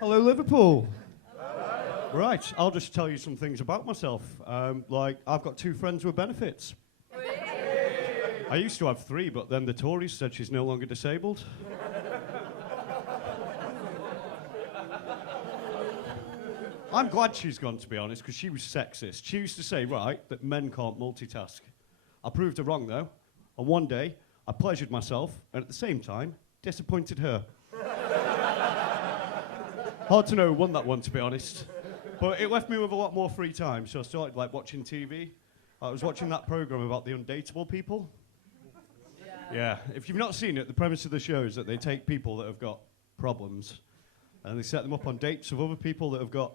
Hello, Liverpool. Hello. Right, I'll just tell you some things about myself. Like, I've got 2 friends with benefits. I used to have 3, but then the Tories said she's no longer disabled. I'm glad she's gone, to be honest, because she was sexist. She used to say, right, that men can't multitask. I proved her wrong, though. And one day, I pleasured myself, and at the same time, disappointed her. Hard to know who won that one, to be honest. But it left me with a lot more free time, so I started watching TV. I was watching that program about the undateable people. Yeah, if you've not seen it, the premise of the show is that they take people that have got problems and they set them up on dates with other people that have got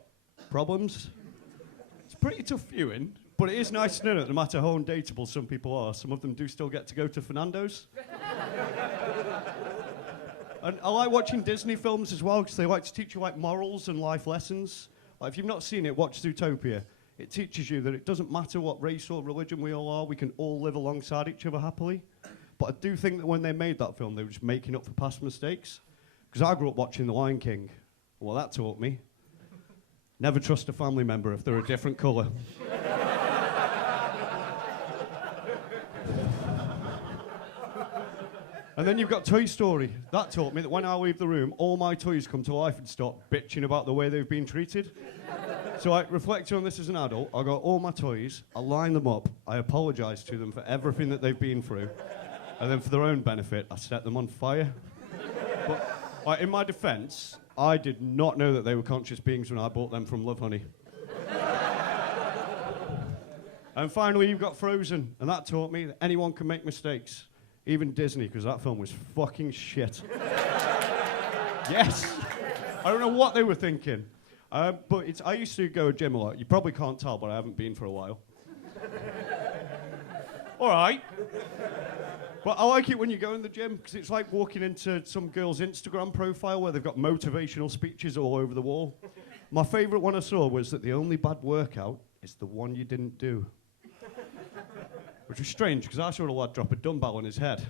problems. It's pretty tough viewing, but it is nice to know that no matter how undateable some people are, some of them do still get to go to Fernando's. And I like watching Disney films as well because they like to teach you morals and life lessons. If you've not seen it, watch Zootopia. It teaches you that it doesn't matter what race or religion we all are, we can all live alongside each other happily. But I do think that when they made that film, they were just making up for past mistakes. Because I grew up watching The Lion King. Well, that taught me. Never trust a family member if they're a different colour. And then you've got Toy Story. That taught me that when I leave the room, all my toys come to life and stop bitching about the way they've been treated. So I reflected on this as an adult. I got all my toys, I line them up, I apologise to them for everything that they've been through, and then for their own benefit, I set them on fire. But in my defence, I did not know that they were conscious beings when I bought them from Love Honey. And finally, you've got Frozen, and that taught me that anyone can make mistakes. Even Disney, because that film was fucking shit. Yes! I don't know what they were thinking. But I used to go to gym a lot. You probably can't tell, but I haven't been for a while. All right. But I like it when you go in the gym, because it's like walking into some girl's Instagram profile where they've got motivational speeches all over the wall. My favourite one I saw was that the only bad workout is the one you didn't do. Which was strange, because I saw a lad drop a dumbbell on his head.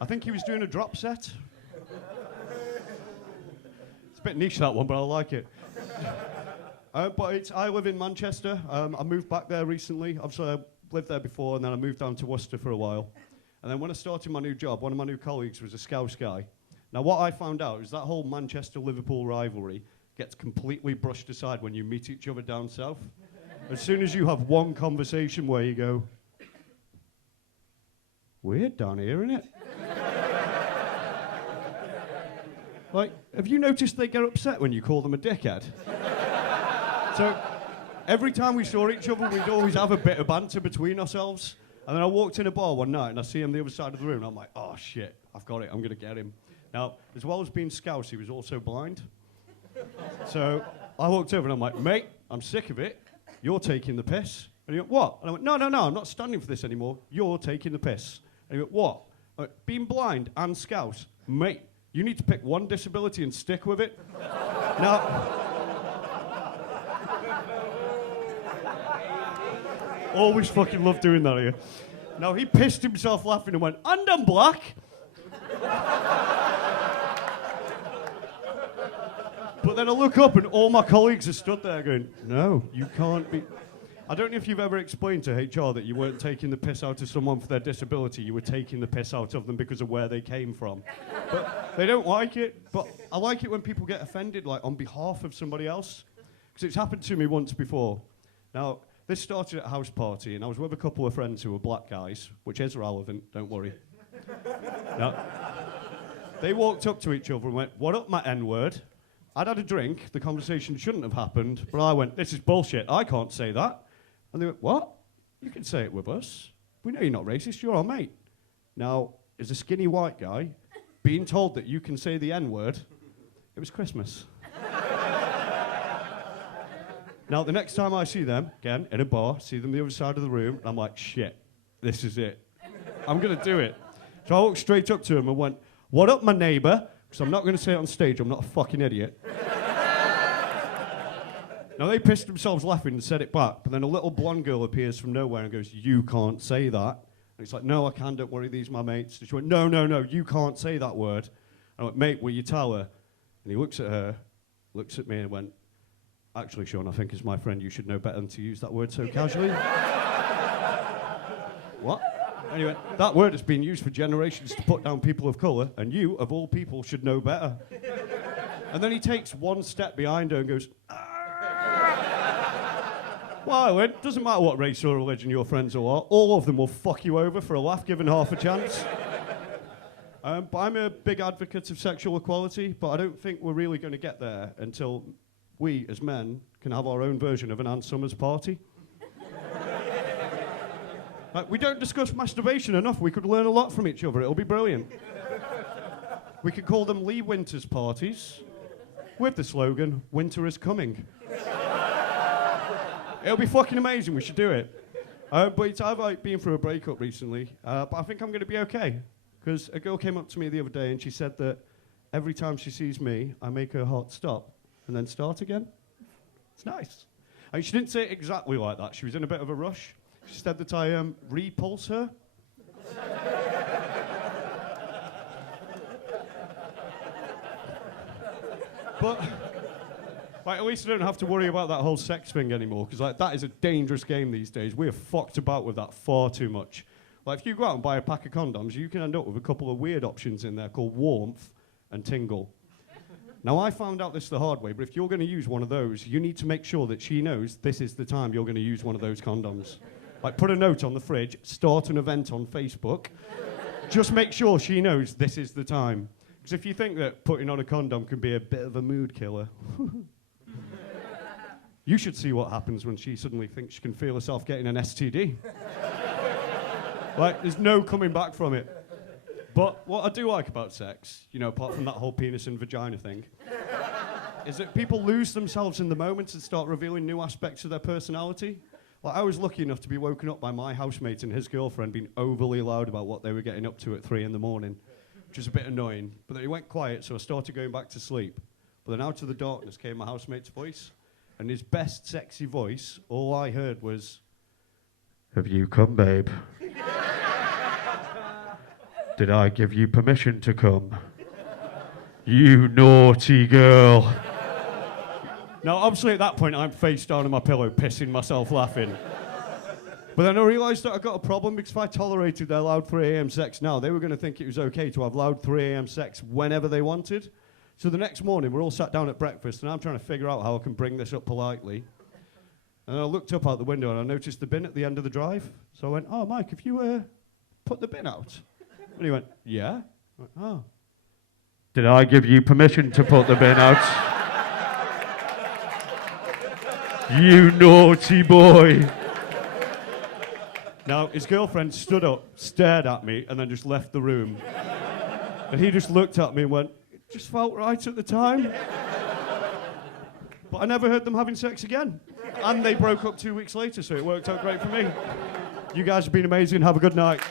I think he was doing a drop set. It's a bit niche, that one, but I like it. I live in Manchester. I moved back there recently. Obviously, I lived there before, and then I moved down to Worcester for a while. And then when I started my new job, one of my new colleagues was a Scouse guy. Now, what I found out is that whole Manchester-Liverpool rivalry gets completely brushed aside when you meet each other down south. As soon as you have one conversation where you go, weird down here, isn't it? Have you noticed they get upset when you call them a dickhead? So, every time we saw each other, we'd always have a bit of banter between ourselves. And then I walked in a bar one night and I see him the other side of the room, and I'm like, oh shit, I've got it, I'm going to get him. Now, as well as being Scouse, he was also blind. So, I walked over and I'm like, mate, I'm sick of it. You're taking the piss. And he went, what? And I went, no, I'm not standing for this anymore. You're taking the piss. And he went, what? I went, being blind and Scouse. Mate, you need to pick one disability and stick with it. Now, always fucking love doing that here. Now, he pissed himself laughing and went, and I'm black. But then I look up and all my colleagues are stood there going, no, you can't be. I don't know if you've ever explained to HR that you weren't taking the piss out of someone for their disability, you were taking the piss out of them because of where they came from. But they don't like it. But I like it when people get offended, on behalf of somebody else. Because it's happened to me once before. Now, this started at a house party, and I was with a couple of friends who were black guys, which is relevant, don't worry. Now, they walked up to each other and went, what up, my N-word? I'd had a drink, the conversation shouldn't have happened, but I went, this is bullshit, I can't say that. And they went, what? You can say it with us. We know you're not racist, you're our mate. Now, as a skinny white guy, being told that you can say the N-word, it was Christmas. Now, the next time I see them, again, in a bar, see them the other side of the room, and I'm like, shit, this is it. I'm going to do it. So I walked straight up to him and went, what up, my neighbour? Because I'm not going to say it on stage, I'm not a fucking idiot. Now, they pissed themselves laughing and said it back, but then a little blonde girl appears from nowhere and goes, you can't say that. And it's like, no, I can, don't worry, these are my mates. And she went, no, you can't say that word. I went, mate, will you tell her? And he looks at her, looks at me and went, actually, Sean, I think as my friend you should know better than to use that word so casually. What? Anyway, that word has been used for generations to put down people of colour, and you, of all people, should know better. And then he takes one step behind her and goes, well, it doesn't matter what race or religion your friends are, all of them will fuck you over for a laugh given half a chance. But I'm a big advocate of sexual equality, but I don't think we're really going to get there until we, as men, can have our own version of an Ann Summers party. We don't discuss masturbation enough. We could learn a lot from each other. It'll be brilliant. We could call them Lee Winter's parties with the slogan, winter is coming. It'll be fucking amazing. We should do it. But I've been through a breakup recently, but I think I'm going to be okay. Because a girl came up to me the other day and she said that every time she sees me, I make her heart stop and then start again. It's nice. And she didn't say it exactly like that. She was in a bit of a rush. She said that I repulse her. But at least I don't have to worry about that whole sex thing anymore, because that is a dangerous game these days. We are fucked about with that far too much. If you go out and buy a pack of condoms, you can end up with a couple of weird options in there called warmth and tingle. Now, I found out this the hard way, but if you're going to use one of those, you need to make sure that she knows this is the time you're going to use one of those condoms. Put a note on the fridge, start an event on Facebook. Just make sure she knows this is the time. Because if you think that putting on a condom can be a bit of a mood killer, you should see what happens when she suddenly thinks she can feel herself getting an STD. There's no coming back from it. But what I do like about sex, apart from that whole penis and vagina thing, is that people lose themselves in the moment and start revealing new aspects of their personality. I was lucky enough to be woken up by my housemate and his girlfriend being overly loud about what they were getting up to at 3 a.m, which is a bit annoying. But then he went quiet, so I started going back to sleep. But then out of the darkness came my housemate's voice, and his best sexy voice, all I heard was, "Have you come, babe? Did I give you permission to come? You naughty girl." Now, obviously at that point, I'm face down on my pillow, pissing myself laughing. But then I realised that I got a problem, because if I tolerated their loud 3 a.m. sex now, they were going to think it was okay to have loud 3 a.m. sex whenever they wanted. So the next morning, we're all sat down at breakfast, and I'm trying to figure out how I can bring this up politely. And I looked up out the window, and I noticed the bin at the end of the drive. So I went, "Oh, Mike, have you put the bin out?" And he went, "Yeah." I went, "Oh. Did I give you permission to put the bin out? You naughty boy." Now, his girlfriend stood up, stared at me, and then just left the room. And he just looked at me and went, "It just felt right at the time." But I never heard them having sex again. And they broke up 2 weeks later, so it worked out great for me. You guys have been amazing. Have a good night.